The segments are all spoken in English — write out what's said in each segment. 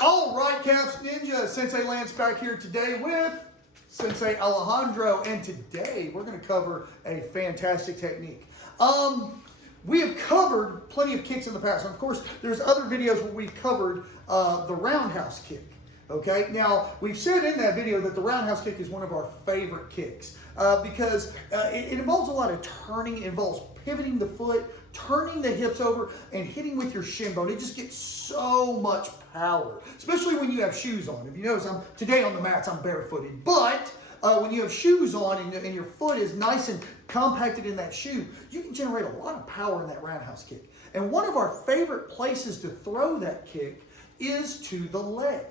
All right, Caps Ninja, Sensei Lance back here today with Sensei Alejandro, and today we're going to cover a fantastic technique. We have covered plenty of kicks in the past, and of course, there's other videos where we've covered the roundhouse kick. Okay, now we've said in that video that the roundhouse kick is one of our favorite kicks because it involves a lot of turning. It involves pivoting the foot, turning the hips over, and hitting with your shin bone. It just gets so much power, especially when you have shoes on. If you notice, today on the mats, I'm barefooted, but when you have shoes on and your foot is nice and compacted in that shoe, you can generate a lot of power in that roundhouse kick. And one of our favorite places to throw that kick is to the leg.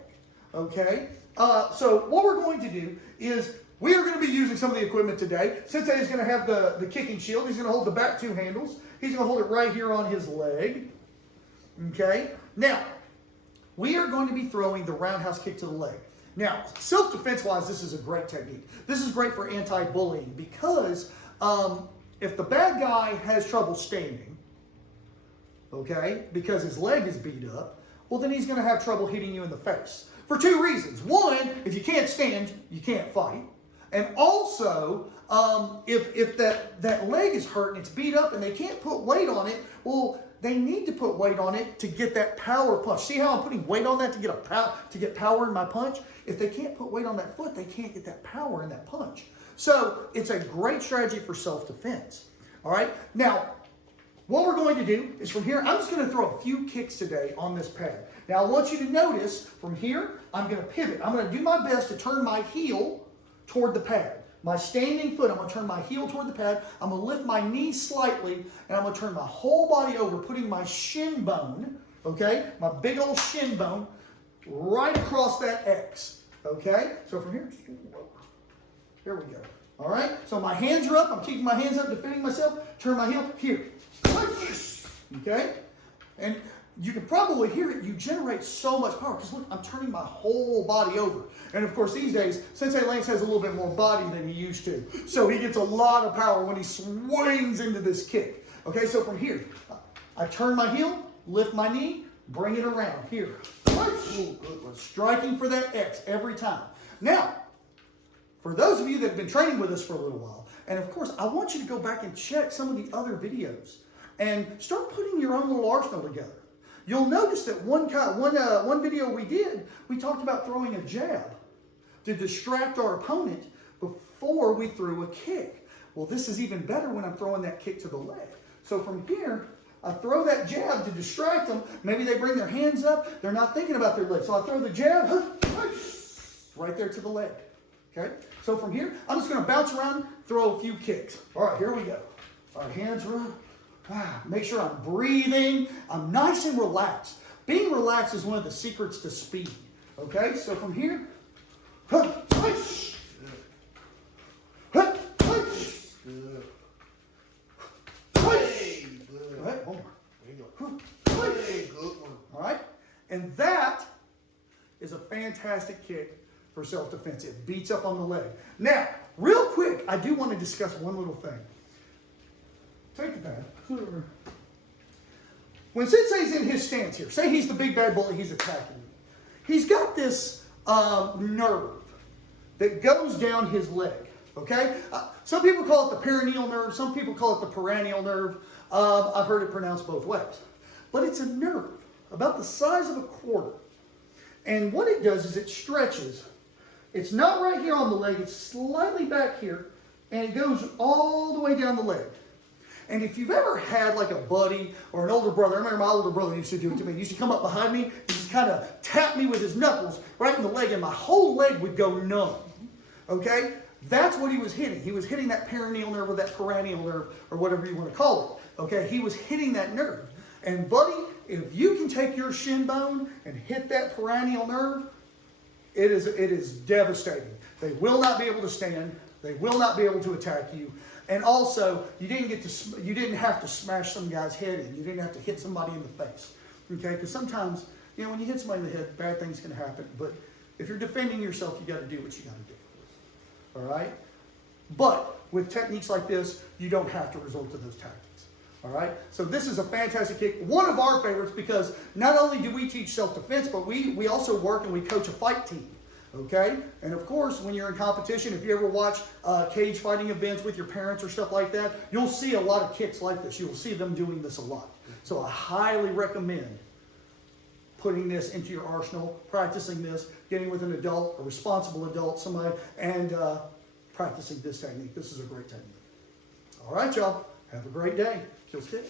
Okay, so what we're going to do is we are going to be using some of the equipment today. Sensei is going to have the kicking shield. He's going to hold the back two handles. He's going to hold it right here on his leg. Okay, now we are going to be throwing the roundhouse kick to the leg. Now, self-defense wise, this is a great technique. This is great for anti-bullying because if the bad guy has trouble standing, okay, because his leg is beat up, well, then he's going to have trouble hitting you in the face. For two reasons. One, if you can't stand, you can't fight. And also, if that leg is hurt and it's beat up and they can't put weight on it, well, they need to put weight on it to get that power punch. See how I'm putting weight on that to get power in my punch? If they can't put weight on that foot, they can't get that power in that punch. So it's a great strategy for self-defense. All right? Now, what we're going to do is from here, I'm just going to throw a few kicks today on this pad. Now, I want you to notice from here, I'm going to pivot. I'm going to do my best to turn my heel toward the pad. My standing foot, I'm going to turn my heel toward the pad. I'm going to lift my knee slightly, and I'm going to turn my whole body over, putting my shin bone, okay, my big old shin bone, right across that X, okay? So from here, here we go. All right, so my hands are up. I'm keeping my hands up, defending myself. Turn my heel here. Okay, and you can probably hear it. You generate so much power because look, I'm turning my whole body over. And of course, these days, Sensei Lance has a little bit more body than he used to. So he gets a lot of power when he swings into this kick. Okay, so from here, I turn my heel, lift my knee, bring it around here. Striking for that X every time. Now, for those of you that have been training with us for a little while, and of course, I want you to go back and check some of the other videos and start putting your own little arsenal together. You'll notice that one video we did, we talked about throwing a jab to distract our opponent before we threw a kick. Well, this is even better when I'm throwing that kick to the leg. So from here, I throw that jab to distract them. Maybe they bring their hands up. They're not thinking about their leg. So I throw the jab right there to the leg. Okay? So from here, I'm just going to bounce around, throw a few kicks. All right, here we go. All right, hands around. Make sure I'm breathing. I'm nice and relaxed. Being relaxed is one of the secrets to speed. Okay, so from here, all right, one more. All right, and that is a fantastic kick for self-defense. It beats up on the leg. Now, real quick, I do want to discuss one little thing. Take the pad. When Sensei's in his stance here, say he's the big bad bully, he's attacking me. He's got this nerve that goes down his leg, okay? Some people call it the perineal nerve. Some people call it the peroneal nerve. I've heard it pronounced both ways. But it's a nerve about the size of a quarter. And what it does is it stretches. It's not right here on the leg. It's slightly back here, and it goes all the way down the leg. And if you've ever had like a buddy or an older brother, I remember my older brother used to do it to me. He used to come up behind me and just kind of tap me with his knuckles right in the leg, and my whole leg would go numb. Okay? That's what he was hitting. He was hitting that perineal nerve or that peroneal nerve or whatever you want to call it. Okay? He was hitting that nerve. And buddy, if you can take your shin bone and hit that peroneal nerve, it is devastating. They will not be able to stand. They will not be able to attack you. And also, you didn't have to smash some guy's head in. You didn't have to hit somebody in the face. Okay? Because sometimes, when you hit somebody in the head, bad things can happen. But if you're defending yourself, you got to do what you got to do. All right? But with techniques like this, you don't have to resort to those tactics. All right, so this is a fantastic kick. One of our favorites because not only do we teach self-defense, but we also work and we coach a fight team. Okay, and of course, when you're in competition, if you ever watch cage fighting events with your parents or stuff like that, you'll see a lot of kicks like this. You'll see them doing this a lot. So I highly recommend putting this into your arsenal, practicing this, getting with an adult, a responsible adult, somebody, and practicing this technique. This is a great technique. All right, y'all. Have a great day. Kill stick.